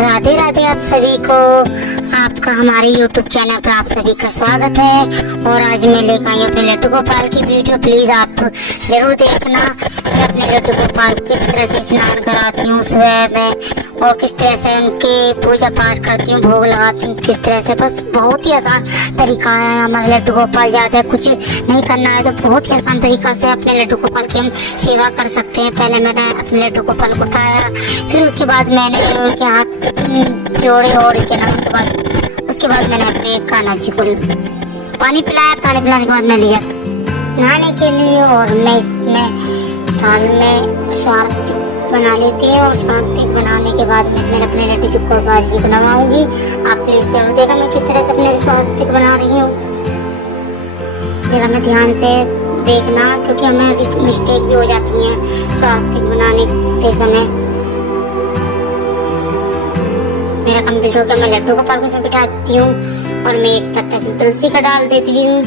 राधे राधे आप सभी को। आपका हमारे YouTube चैनल पर आप सभी का स्वागत है। और आज मैं लेकर आई अपने लड्डू गोपाल की वीडियो। प्लीज आप जरूर देखना। मैं अपने लड्डू गोपाल को किस तरह से स्नान कराती हूँ सुबह में, और किस तरह से उनके पूजा पाठ करती हूँ, भोग लगाती हूँ किस तरह से। बस बहुत ही आसान तरीका है हमारे लड्डू गोपाल। ज़्यादा कुछ नहीं करना है तो बहुत ही आसान तरीका से अपने लड्डू गोपाल की हम सेवा कर सकते हैं। पहले मैंने अपने लड्डू गोपाल को उठाया, फिर उसके बाद मैंने उनके हाथ जोड़े और उसके बाद मैंने अपने कान्हा जी को पानी पिलाया। पानी पिलाने के बाद मैं लिया नहाने के लिए, और मैं इसमें थाल में स्वास्तिक बना लेती हूँ। और स्वास्तिक बनाने के बाद मैं अपने लड्डू गोपाल जी को नवाऊंगी। आप प्लीज जरूर देखा मैं किस तरह से अपने स्वास्तिक बना रही हूँ। जरा मैं ध्यान से देखना, क्योंकि हमें मिस्टेक भी हो जाती है स्वास्तिक बनाने के समय। मेरा कंप्लीट हो गया। मैं लड्डू गोपाल को इसमें बिठाती हूँ और मैं एक पत्ता इसमें तुलसी का डाल देती हूँ।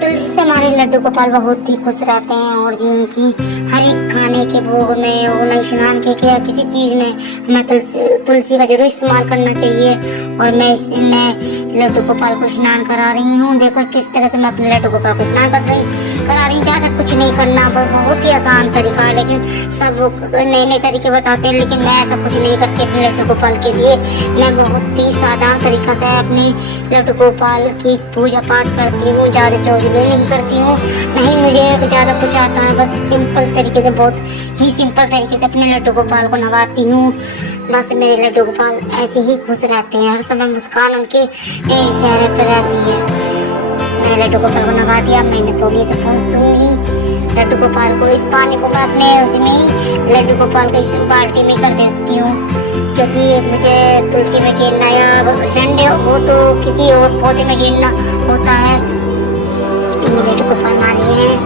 तुलसी से हमारे लड्डू गोपाल बहुत ही खुश रहते हैं, और जी उनकी हर एक खाने के भोग में और स्नान के किसी चीज में हमें तुलसी का जरूर इस्तेमाल करना चाहिए। और मैं इसमें लड्डू गोपाल को स्नान करा रही हूँ। देखो किस तरह से मैं अपने लड्डू गोपाल को स्नान करा रही हूँ। ज़्यादा कुछ नहीं करना, बहुत ही आसान तरीका है। लेकिन सब नए नए तरीके बताते हैं, लेकिन मैं ऐसा कुछ नहीं करती अपने लड्डू गोपाल के लिए। मैं बहुत ही साधारण तरीका से अपने लड्डू गोपाल की पूजा पाठ करती हूँ। ज़्यादा चौधरी नहीं करती हूँ, नहीं मुझे ज़्यादा कुछ आता है। बस सिंपल तरीके से, बहुत ही सिंपल तरीके से अपने लड्डू गोपाल को नवाती हूँ। बस मेरे लड्डू गोपाल ऐसे ही खुश रहते हैं, हर समय मुस्कान उनके चेहरे पर रहती है। मैंने लड्डू गोपाल को नवा दिया। मैंने थोड़ी सा पोंछ दूंगी लड्डू गोपाल को। इस पानी को मैं अपने उसमें लड्डू गोपाल के बाल्टी में कर देती हूँ, क्योंकि मुझे तुलसी में गिरना या संडे हो तो किसी और पौधे में गिरना होता है। मैंने लड्डू गोपाल ला लिए हैं।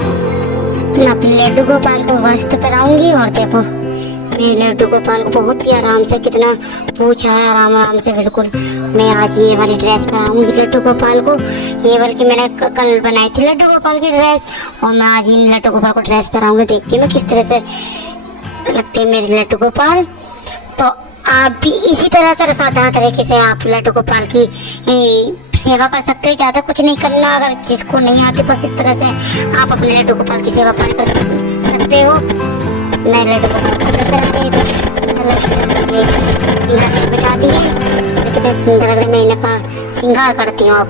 मैं अपने लड्डू गोपाल को वस्त्र पहनाऊंगी। और देखो मेरे लड्डू गोपाल को बहुत ही आराम से, कितना पूछा है, आराम आराम से बिल्कुल। मैं आज ये वाली ड्रेस पहनाऊंगी लड्डू गोपाल को। ये बल्कि मैंने कल बनाई थी लड्डू गोपाल की ड्रेस, और मैं आज इन लड्डू गोपाल को ड्रेस पहनाऊंगी। देखती हूँ मैं किस तरह से लगते हैं मेरे लड्डू गोपाल। तो आप भी इसी तरह से साधारण तरीके से आप लड्डू गोपाल की सेवा कर सकते हो। ज़्यादा कुछ नहीं करना। अगर जिसको नहीं आती, बस इस तरह से आप अपने लड्डू गोपाल की सेवा कर सकते हो। मैं लड्डू गोपाल को बचा दी है, कितने सुंदर लग रहे। मैं इनका श्रृंगार करती हूँ। अब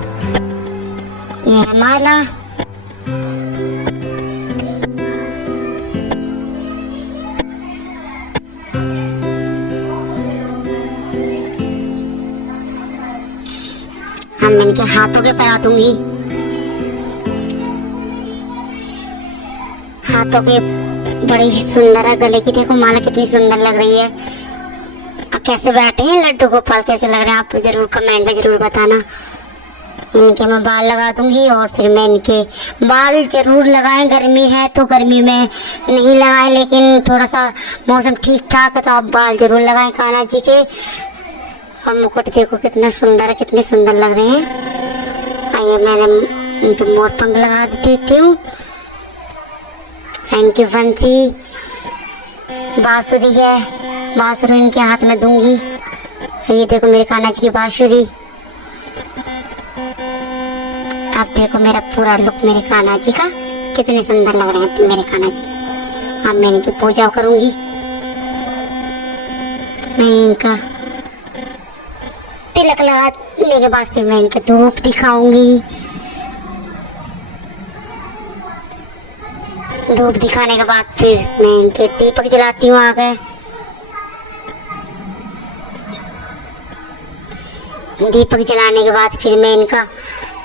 ये है माला। हम इनके हाथों के पहना दूंगी। हाथों के बड़ी ही सुंदर है। गले की देखो माला कितनी सुंदर लग रही है। अब कैसे बैठे हैं लड्डू गोपाल, कैसे लग रहे हैं आप जरूर कमेंट में जरूर बताना। इनके मैं बाल लगा दूंगी, और फिर मैं इनके बाल जरूर लगाएं। गर्मी है तो गर्मी में नहीं लगाएं, लेकिन थोड़ा सा मौसम ठीक ठाक है तो आप बाल जरूर लगाएं कान्हा जी के। और मुकुट देखो कितना सुंदर है, कितने सुंदर लग रहे हैं। आइए मैंने तो मोर पंख लगा देती हूँ। थैंक यू बंसी। बांसुरी है, बांसुरी इनके हाथ में दूंगी। ये देखो मेरे कान्हा जी की बांसुरी। आप देखो मेरा पूरा लुक मेरे कान्हा जी का, कितने सुंदर लग रहे हैं मेरे कान्हा जी। अब मैं इनकी पूजा करूंगी। मैं इनका तिलक लगाने के बाद फिर मैं इनके धूप दिखाऊंगी। धूप दिखाने के बाद फिर मैं इनके दीपक जलाती हूँ। आगे दीपक जलाने के बाद फिर मैं इनका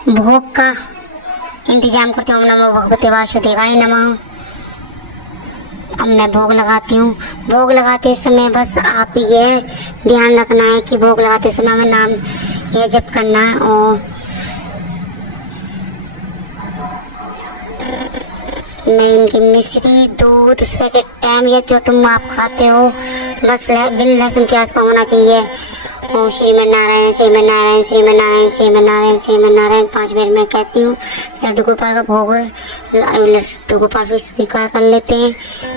भोग का इंतजाम करती हूँ। नमो भगवते वासुदेवाय नमः। अब मैं भोग लगाती हूँ। भोग लगाते समय बस आप ये ध्यान रखना है कि भोग लगाते समय हमें नाम ये जप करना है। और मैं इनकी मिश्री, दूध सुबह के टाइम या जो तुम आप खाते हो, बस बिन लहसुन प्याज का होना चाहिए। ओम श्रीमन नारायण श्रीमन नारायण श्रीमन नारायण श्रीमन नारायण श्रीमन नारायण 5 बार मैं कहती हूँ। लड्डू गोपाल का भोग, लड्डू गोपाल भी स्वीकार कर लेते हैं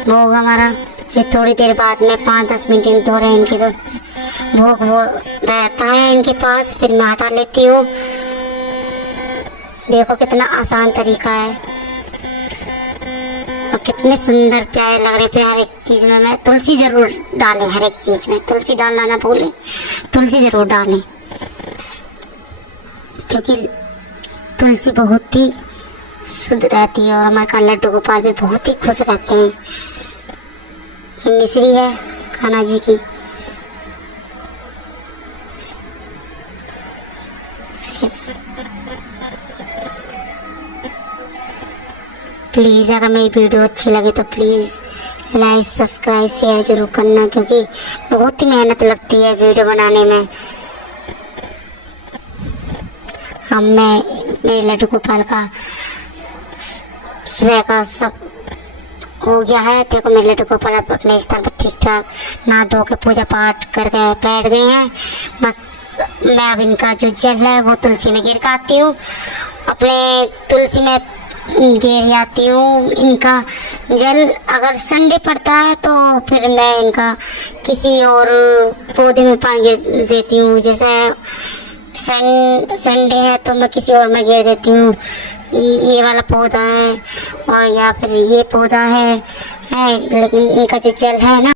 भोग हमारा। फिर थोड़ी देर बाद में 5-10 मिनट दो रहे इनके तो भोग वो रहता है इनके पास, फिर मैं हटा लेती हूँ। देखो कितना आसान तरीका है और कितने सुंदर प्यारे लग रहे। फिर हर एक चीज में मैं तुलसी जरूर डालें, हर एक चीज में तुलसी डालना ना भूलें, तुलसी जरूर डालें क्योंकि तुलसी बहुत ही शुद्ध रहती है और हमारे लड्डू गोपाल भी बहुत ही खुश रहते हैं। ये मिश्री है कान्हा जी की। प्लीज़ अगर मेरी वीडियो अच्छी लगे तो प्लीज़ लाइक सब्सक्राइब शेयर जरूर करना क्योंकि बहुत ही मेहनत लगती है वीडियो बनाने में। हम मेरे लड्डू गोपाल का सुबह का सब हो गया है। देखो मेरे लड्डू गोपाल अपने स्थान पर ठीक ठाक नहा धो के पूजा पाठ करके बैठ गए हैं। बस मैं अब इनका जो जल है वो तुलसी में गिर आती हूँ, अपने तुलसी में गिर आती हूँ। इनका जल अगर संडे पड़ता है तो फिर मैं इनका किसी और पौधे में पानी गिर देती हूँ। जैसे संडे है तो मैं किसी और में गिर देती हूँ। ये वाला पौधा है और या फिर ये पौधा है लेकिन इनका जो जल है ना